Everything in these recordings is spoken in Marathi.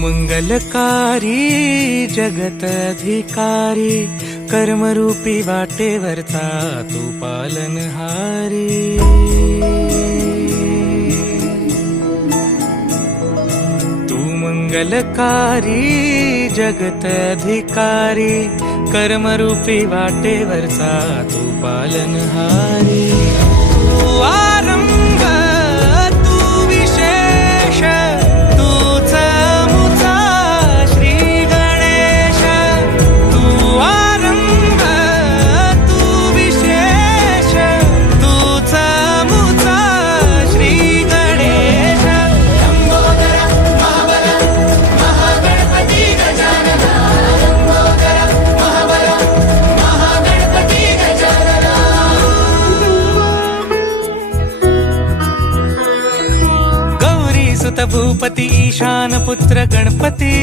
मंगलकारी जगत अधिकारी कर्मरूपी वाटेवरचा तू पालनहारी। तू मंगलकारी जगत अधिकारी कर्मरूपी वाटेवरचा तू पालनहारी। तू आरंभ तू विशेष तूच मुचा श्री गणेश। तू आरंभ तू विशेष तूच मुचा श्री गणेश। लंबोदर महाबल महागणपती गजानना। लंबोदर महाबल महागणपती गजानना। गौरी सुत भूपती ईशान पुत्र गणपती।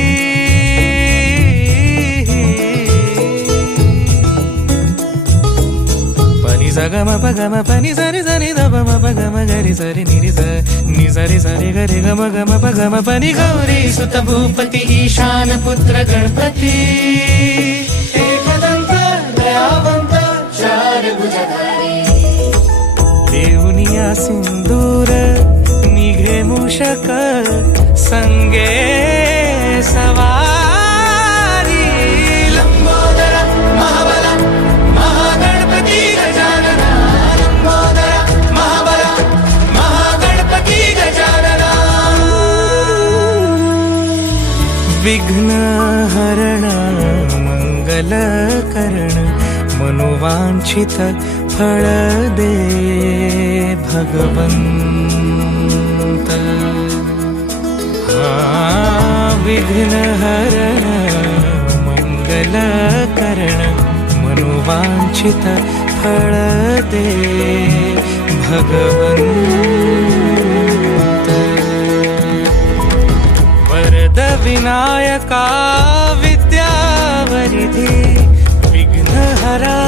पनी सगम पगम पनी सरि सरि दम पगम गरि सरि निरि स नि सरि सरि गरि गम गम पगम पनी। गौरी सुत भूपती ईशान पुत्र गणपती। एकदंत दयावंत चार भुजधारी। देवनिया सिंदूर निघे मूषक संगे सवारी। लंबोदर महाबल महागणपती गजानना। लंबोदर महाबल महागणपती गजानना। विघ्न हरण मंगल करण मनोवांछित फळ दे भगवंत। विघ्न हरण मंगल करण मनोवांछित फळ दे भगवंत। वरद विनायका विद्यावरिधी विघ्नहरा